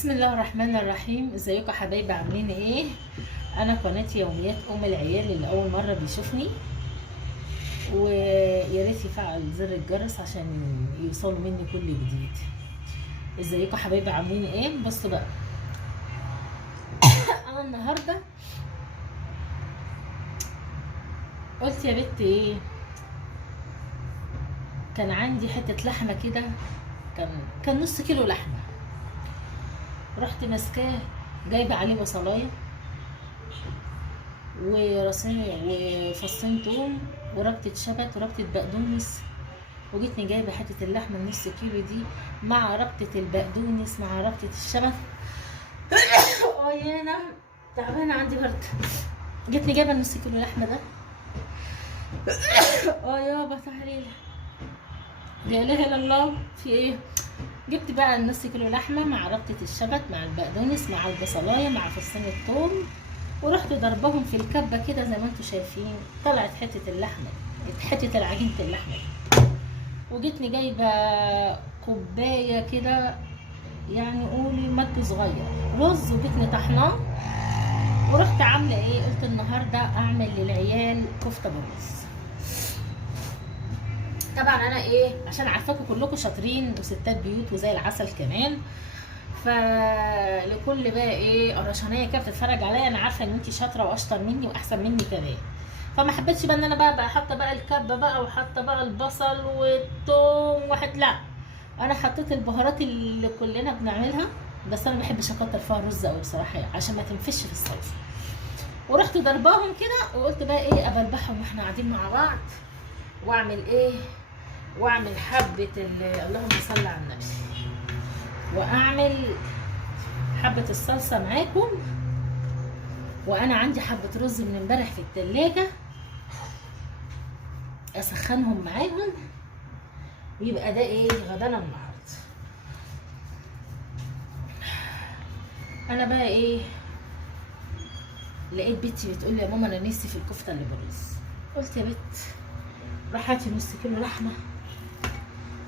بسم الله الرحمن الرحيم. ازيكم يا حبايبي، عاملين ايه؟ انا قناه يوميات ام العيال اللي اول مره بيشوفني، ويا ريت يفعل زر الجرس عشان يوصلوا مني كل جديد. ازيكم يا حبايبي، عاملين ايه؟ بصوا بقى، انا النهارده قلت يا بنت ايه، كان عندي حته لحمه كده، كان نص كيلو لحمه، رحت ماسكاه جايبه عليه بصلايه وراسين وفصين توم وربطة شبت وربطة بقدونس، وجيتني جايبة حتة اللحمة النص كيلو دي مع ربطة البقدونس مع ربطة الشبت. يا انا تعبانة، عندي برد. جيتني جايبة النص كيلو لحمة ده. يابا تعالي، لا اله الا الله، في ايه؟ جبت بقى النص كيلو لحمة مع ربطة الشبت مع البقدونس مع البصلاية مع فصين الثوم، ورحت ضربهم في الكبه كده زي ما انتم شايفين، طلعت حته اللحمه، حته العجينه اللحمه. وجيتني جايبه كوبايه كده، يعني قولي مد صغير رز، وجيتني طحناه، ورحت عامله ايه، قلت النهارده اعمل للعيال كفته بالرز. طبعا انا ايه، عشان عارفاكم كلكم شاطرين وستات بيوت وزي العسل كمان، فلكل بقى ايه قرشانيه كده بتتفرج عليا، انا عارفه ان انتي شاطره واشطر مني واحسن مني كمان، فما حبيتش بقى ان انا بقى حاطه بقى الكبه بقى وحاطه بقى البصل والثوم واحد، لا انا حطيت البهارات اللي كلنا بنعملها، بس انا ما بحبش اكتر فيها الرز قوي بصراحه عشان ما تنفش في الصلصه. ورحت ضرباهم كده وقلت بقى ايه ابلبحهم واحنا قاعدين مع بعض، واعمل ايه، واعمل حبه اللهم صل على النبي، واعمل حبة الصلصة معاكم. وانا عندي حبة رز من امبارح في التلاجة، اسخنهم معاهم، ويبقى ده ايه غدانا النهارده. انا بقى ايه، لقيت بنتي بتقول لي يا ماما انا نفسي في الكفتة اللي بالرز، قلت يا بت روح هاتي نص كيلو لحمة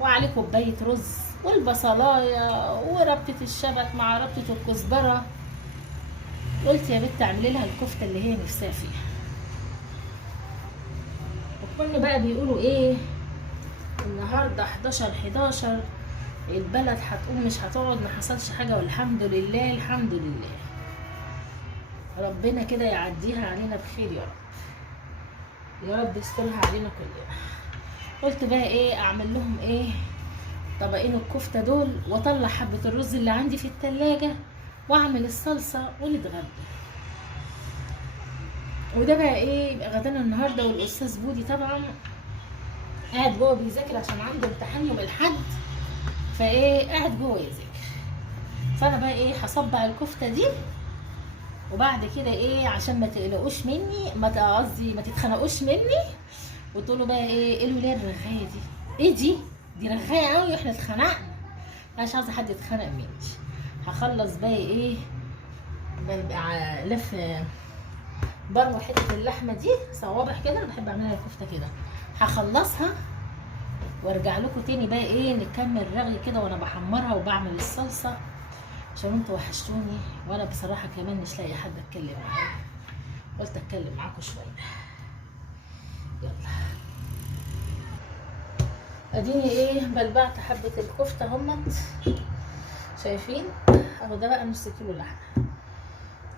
وعليه كوباية رز والبصلاية وربطة الشبت مع ربطة الكزبرة، قلت يا بت اعملي لها الكفته اللي هي نفسها فيها. وكل بقى بيقولوا ايه النهارده 11/11 البلد هتقوم مش هتقعد، ما حصلش حاجه والحمد لله الحمد لله، ربنا كده يعديها علينا بخير يا رب، يا رب يسترها علينا كلنا. قلت بقى ايه اعمل لهم ايه طبقين الكفته دول، واطلع حبه الرز اللي عندي في التلاجة واعمل الصلصه ونتغدى. وده بقى ايه يبقى غدانا النهارده. والاستاذ بودي طبعا قاعد جوه بيذاكر عشان عنده امتحان يوم الاحد، فايه قاعد جوه يذاكر، فانا بقى ايه هصبع الكفته دي، وبعد كده ايه عشان ما تقلقوش مني، ما قصدي ما تتخنقوش مني وتقولوا بقى ايه الولاد الرغايه دي ايه، دي رغايه قوي واحنا اتخنقنا، انا مش عايزه حد يتخنق مني. هخلص بقى ايه بقى لف بروح حته اللحمه دي صوابع كده، انا بحب اعملها الكفته كده، هخلصها وارجع لكم تاني بقى ايه نكمل رغي كده وانا بحمرها وبعمل الصلصه، عشان انتوا وحشتوني، وانا بصراحه كمان مش لاقي حد اتكلم معاه، قلت اتكلم معاكم شويه. يلا اديني ايه بلبعت حبه الكفته همت شايفين اهو، ده بقى نص كيلو لحمه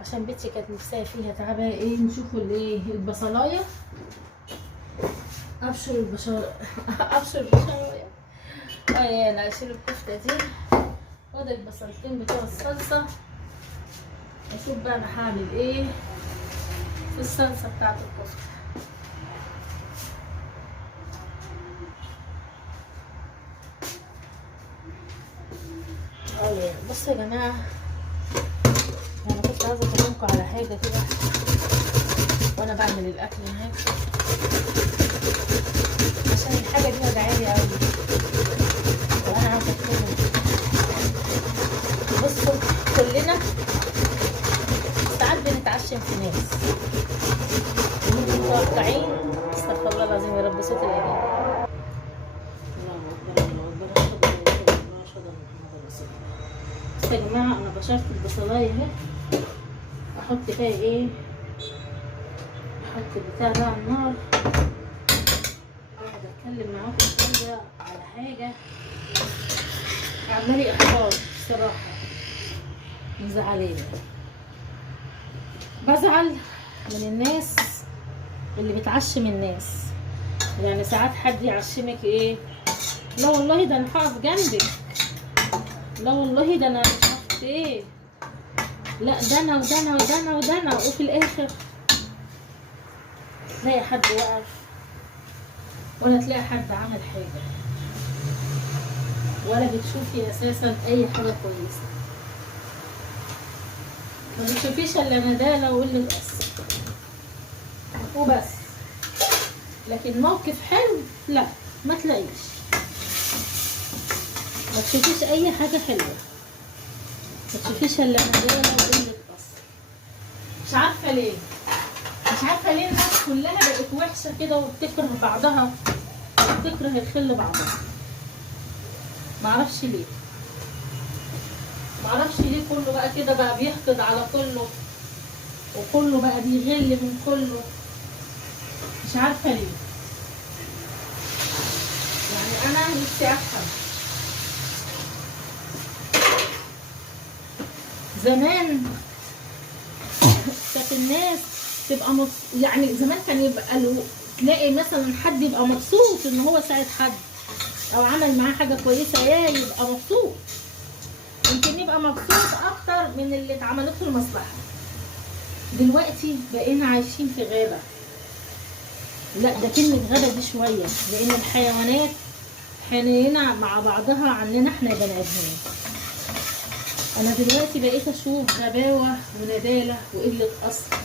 عشان بنتي كانت نفسها فيها. تعالى بقى ايه نشوفوا الايه البصلايه، ابشر البصلايه انا اشيل الكفته دي، خد البصلتين بتوع الصلصه، اشوف بقى انا هعمل ايه في الصلصه بتاعت الكفته. بصوا يا جماعه، انا كنت عايزه اكلمكم على حاجه كده وانا بعمل الاكل هناك، عشان الحاجه دي وجعاني قوي وانا عايزه اتكلم. بصوا كلنا ساعات بنتعشم في ناس وممكن متوقعين، استغفر الله العظيم يا رب صوت الامين، الله اكبر الله اكبر، اشهد ان لا اله الا الله اشهد ان محمدا رسول الله. بصوا يا جماعه، انا بشرت البصلايه اهي. احط فيها ايه؟ احط البتاع ده على النار. اقعد اتكلم معاكم كده على حاجه عمالي احباط بصراحه، مزعلانه. بزعل من الناس اللي بتعشم الناس. يعني ساعات حد يعشمك ايه، لا والله ده انا هقف جنبك، لا والله ده انا مش عارفه ايه، لا ده انا وده انا وده انا وده انا، وفي الاخر تلاقي حد وقف ولا تلاقي حد عمل حاجه، ولا بتشوفي اساسا اي حاجه كويسه. ما بتشوفيش الا ندالة وقلة بس وبس. لكن موقف حلو لا، ما تلاقيش، ما تشوفيش اي حاجه حلوه، ما تشوفيش الا ندالة وقلة بس. مش عارفه ليه، مش عارفه ليه الناس كلها بقت وحشه كده وبتكره بعضها وبتكره الخل بعضها. معرفش ليه، معرفش ليه كله بقى كده بقى بيحقد على كله، وكله بقى بيغل من كله. مش عارفه ليه، يعني انا نفسي افهم. زمان كانت الناس تبقى يعني زمان كان يبقى تلاقي مثلا حد يبقى مبسوط ان هو ساعد حد او عمل معاه حاجه كويسه، يا يبقى مبسوط، يمكن يبقى مبسوط اكتر من اللي اتعملت له المصلحه. دلوقتي بقينا عايشين في غابه. لا ده كلمه غابه دي شويه، لان الحيوانات حنينه مع بعضها عننا احنا بني ادمين. انا دلوقتي بقيت اشوف غباوه ونداله وقله اصل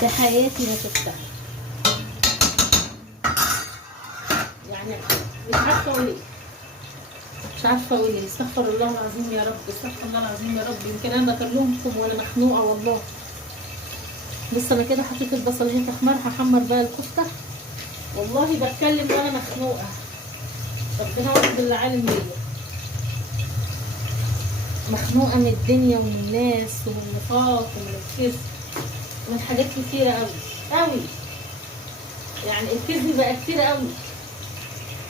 في حياتي ما شفتها. يعني مش عارفه اقول ايه، مش عارفه اقول ايه. استغفر الله العظيم يا رب، استغفر الله العظيم يا رب. يمكن انا بكلمكم وانا مخنوقه والله. لسه انا كده حطيت البصل اهي تحمر، هحمر بقى الكفته. والله بتكلم وانا مخنوقه، ربنا واحد اللي عالم بيا. مخنوقه من الدنيا ومن الناس ومن النفاق ومن الكذب ومن حاجات كتيره قوي قوي. يعني الكذب بقى كتير قوي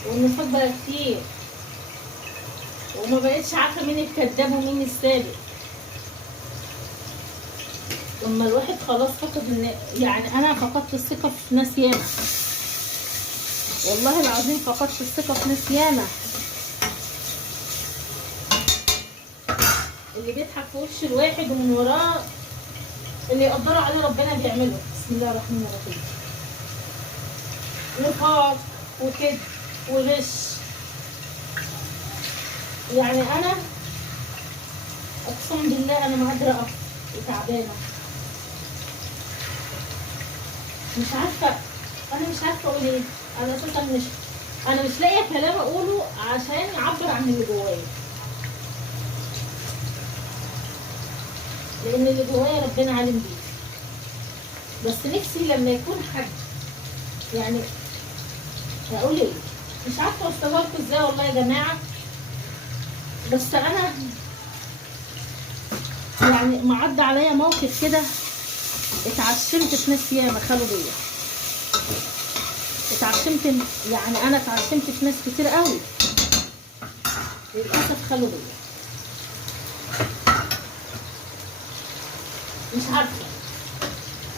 والنفاق بقى كتير، وما بقتش عارفه مين الكذاب ومين الصادق. لما الواحد خلاص فقد يعني انا فقدت الثقه في ناس ياما، والله العظيم فقدت الثقه في ناس ياما. اللي بيضحك في وش الواحد ومن وراه اللي يقدروا عليه ربنا بيعمله. بسم الله الرحمن الرحيم. نفاق وكذب وغش. يعني انا اقسم بالله انا ما قادره اقف وتعبانه. مش عارفه، انا مش عارفه اقول ايه. انا اساسا انا مش لاقيه كلام اقوله عشان يعبر عن اللي جوايا، لان اللي جوايا ربنا عالم بيه. بس نفسي لما يكون حد، يعني اقول ايه، مش عارفه اوصلها لكم ازاي والله يا جماعه. بس انا يعني معدي عليا موقف كده، اتعشمت في ناس ياما خلوا بيا. اتعشمت، يعني انا اتعشمت في ناس كتير قوي للاسف خلوا بيا.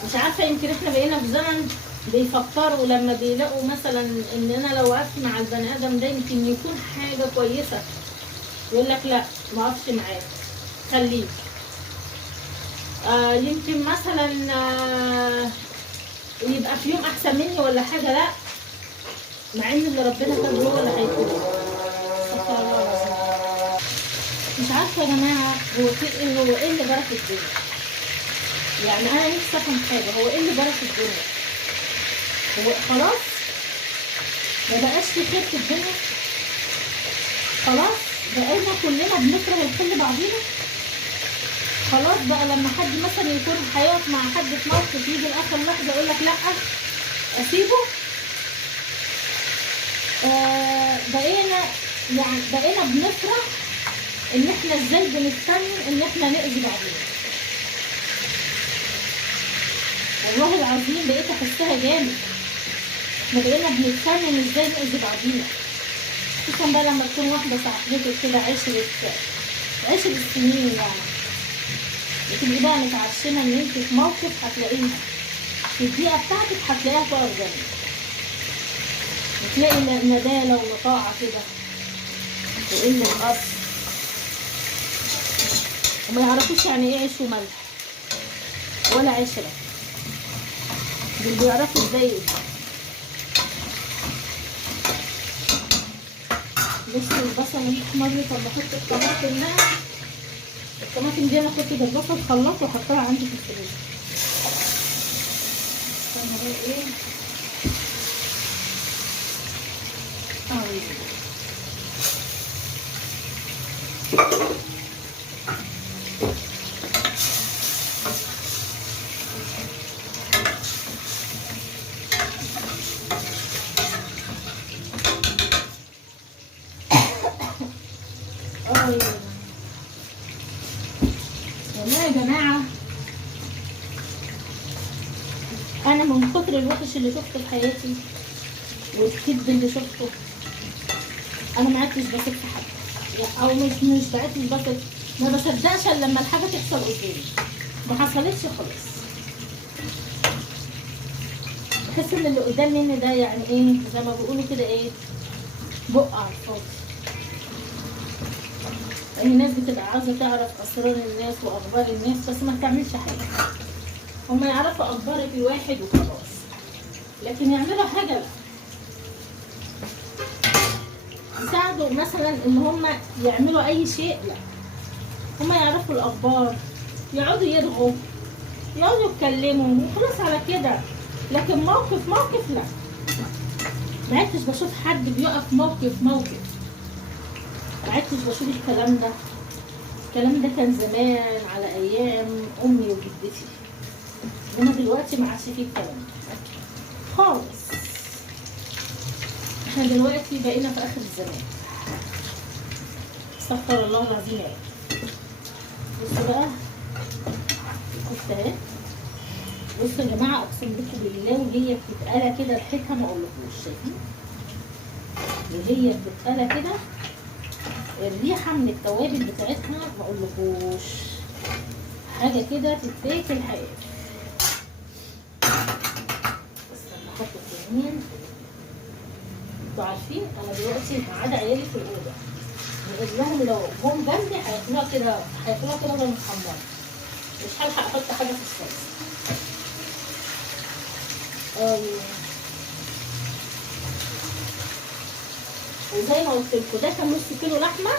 مش عارفه يمكن احنا بقينا في زمن بيفكروا لما بيلاقوا مثلا ان انا لو وقفت مع البني ادم ده يمكن يكون حاجه كويسه، يقول لك لا ما اقفش معاك خليك. يمكن مثلا يبقى في يوم احسن مني ولا حاجه، لا، مع ان اللي ربنا كاتبه هو اللي هيكون. مش عارفه يا جماعه هو ايه اللي جرى في الدنيا. يعني انا نفسي افهم حاجه، هو ايه اللي جرى في الدنيا؟ هو خلاص ما بقاش في خير في الدنيا؟ خلاص بقينا كلنا بنكره الكل بعضينا؟ خلاص بقى لما حد مثلا يكون هيقف مع حد في موقف يجي لاخر لحظه يقول لك لا اسيبه؟ بقينا يعني بقينا بنفرح ان احنا ازاي بنتفنن ان احنا نأذي بعضنا. والله العظيم بقيت احسها جامد، احنا بقينا بنتفنن ازاي نأذي بعضينا، خصوصا بقى لما تكون واحدة صاحبتك كده عشرة سنين يعني، وتبقي بقى متعشمة ان انت في موقف هتلاقيها في الدقيقة بتاعتك هتلاقيها تقف جنبك، وتلاقي ندالة ولطاعة كده وقلة الأصل، وما يعرفوش يعني ايه عيش وملح ولا عشرة، دول بيعرفوا ازاي. بصوا البصل الاحمر، طب بحط الطماطم بقى. الطماطم دي انا كنت جربتها في الخلاط وحطها عندي في الفريزر. استنى بقى ايه والله يا جماعة، أنا من كتر الوحش اللي شفته في حياتي والكذب اللي شفته أنا ما عدتش بثق في حد، أو مش بعدتش بثق، ما بصدقش إلا لما الحاجة تحصل قدامي. ما حصلتش خلاص، بحس إن اللي قدام مني ده يعني إيه، زي ما بيقولوا كده إيه، بق على الفاضي. الناس بتبقى عاوزة تعرف أسرار الناس وأخبار الناس، بس ما بتعملش حاجة. هما يعرفوا أخبار الواحد وخلاص، لكن يعملوا حاجة لا. يساعدوا مثلا إن هما يعملوا أي شيء لا. هما يعرفوا الأخبار، يقعدوا يرغوا، يقعدوا يتكلموا وخلاص على كده، لكن موقف لا. ما عدتش بشوف حد بيقف موقف. ما عدتش بشوف الكلام ده. الكلام ده كان زمان على ايام امي وجدتي، انما دلوقتي ما عادش فيه الكلام ده خالص. احنا دلوقتي بقينا في اخر الزمان، استغفر الله العظيم. بصوا بقى الكفته اهي، بصوا يا جماعه، اقسم لكم بالله وهي بتتقلى كده ريحتها ما اقولكوش. شايفين وهي بتتقلى كده الريحه من التوابل بتاعتها ما اقولكوش، حاجه كده تتاكل حقيقي. بس لما احط الكمين، انتوا عارفين انا دلوقتي قاعده عيالي في الاوضه، بقول لهم لو جم جنبي هياكلوها كده زي متحمره، مش هلحق احط حاجه في الصلصه. وزي ما قلت لكم ده كان نص كيلو لحمه،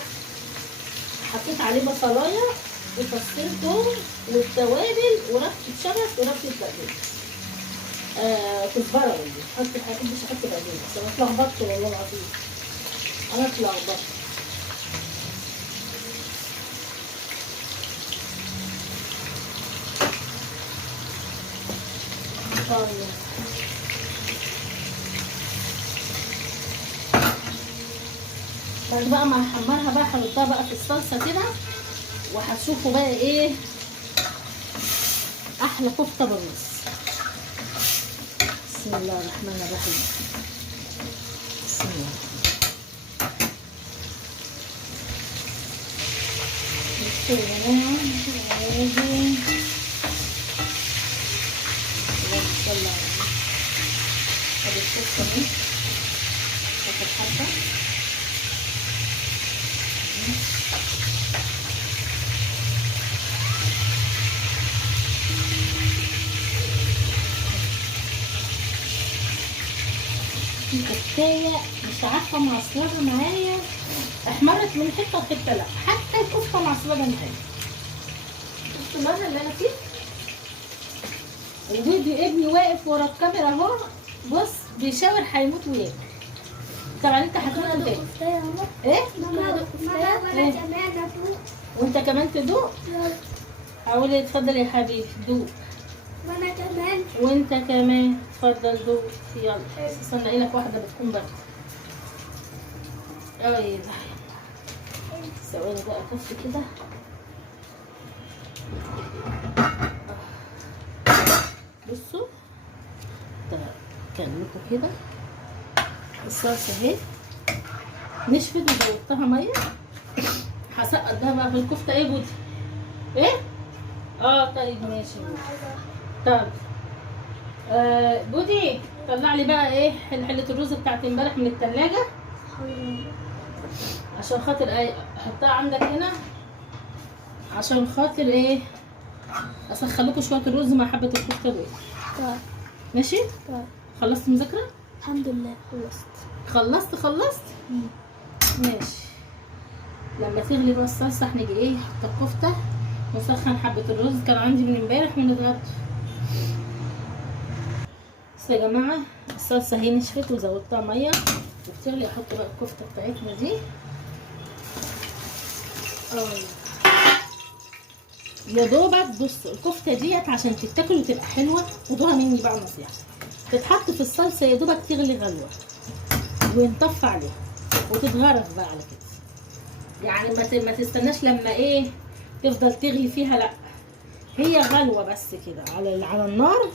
حطيت عليه بصلايه وفصين ثوم والتوابل وربطه شبت وربطه بقدونس، كزبره. والله ما بحبش احط بقدونس، بس انا اتلخبطت والله العظيم، انا اتلخبطت. بعد بقى ما احمرها بقى هحطها بقى في الصلصه كده، وهتشوفوا بقى ايه احلى كفته بالرز. بسم الله الرحمن الرحيم. بسم الله. بسم الله. ادي الصلصه دي هاخد حبه الكفتايه، مش عارفه معصلجه معايا، احمرت من حته وحته لا، حتى الكفته معصلجه معايا. شفتوا المره اللي انا فيه الفيديو ابني واقف ورا الكاميرا اهو، بص بيشاور هيموت وياكل. طبعا انت هتموت تاني. ايه؟ ماما وانا كمان ادوق. وانت كمان تدوق؟ حاولي. اتفضل يا حبيبي دوق. وانا كمان. وانت كمان اتفضل دوق. يلا استنى لك واحده بتكون برد. ايوه ثواني بقى اكفي كده. بصوا كان لكم كده الصلصه اهي نشفت وزودتها ميه. هسقط ده بقى في الكفته. ايه بودي؟ ايه؟ طيب ماشي. طب بودي طلع لي بقى ايه حله الرز بتاعت امبارح من التلاجة عشان خاطر ايه احطها عندك هنا، عشان خاطر ايه اسخن لكم شويه الرز مع حبه الكفته دول. طيب ماشي. طيب خلصت مذاكره؟ الحمد لله خلصت. خلصت. ماشي. لما تغلي بقى الصلصه هنيجي ايه نحط الكفته ونسخن حبه الرز. كان عندي من امبارح من الغدا. بس يا جماعه الصلصه اهي نشفت وزودتها ميه وبتغلي. احط بقى الكفته بتاعتنا دي. يا دوبك بص الكفته ديت عشان تتاكل وتبقى حلوه، خدوها مني بقى نصيحه، تتحط في الصلصه يا دوبك تغلي غلوه ونطفي عليها وتتغرف بقى على كده. يعني ما تستناش لما ايه تفضل تغلي فيها، لا هي غلوه بس كده على النار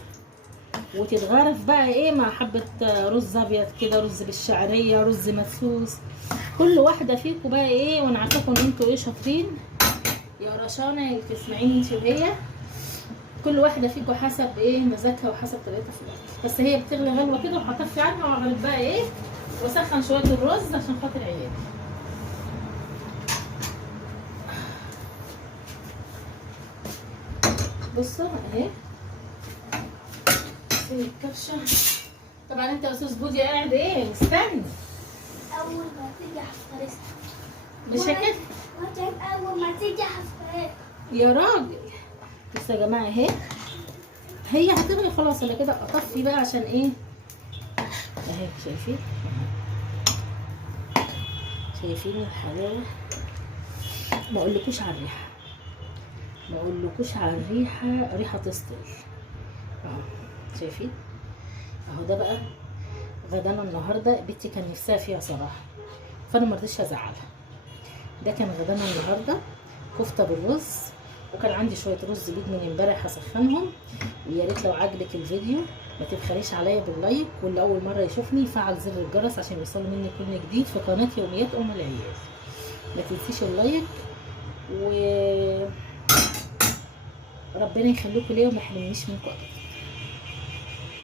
وتتغرف بقى ايه مع حبه رز ابيض كده، رز بالشعريه، رز مدسوس. كل واحده فيكم بقى ايه، وانا عارفاكم ان انتوا ايه شاطرين يا رشانه اللي تسمعيني انت وهي، كل واحده فيكم حسب ايه مزاجها وحسب طريقتها في الاكل. بس هي بتغلي غلوه كده وهطفي عنها واغرف بقى ايه واسخن شويه الرز عشان خاطر عيالي. بصوا اهي في الكبشه. طبعا انت يا استاذ بودي قاعد ايه مستني اول ما تيجي هفطرها. مش كده اول ما تيجي هفطرها يا راجل. بس يا جماعه اهي هي هتغلي خلاص. انا كده اطفي بقى عشان ايه اهي شايفين الحلاوه. ما اقولكوش على الريحه، ما اقولكوش على الريحه، ريحه تسطل. شايفين اهو. ده بقى غدانا النهارده. بنتي كان نفسها فيها صراحه فانا ما رضيتش ازعلها. ده كان غدانا النهارده كفته بالرز، وكان عندي شويه رز بيض من امبارح هسخنهم. ويا ريت لو عجبك الفيديو ما تبخليش عليا باللايك، واللي اول مره يشوفني يفعل زر الجرس عشان يوصله مني كل جديد في قناه يوميات ام العيال. ما تنسيش اللايك، و ربنا يخليكم ليا وما يحرمنيش منكم ابدا.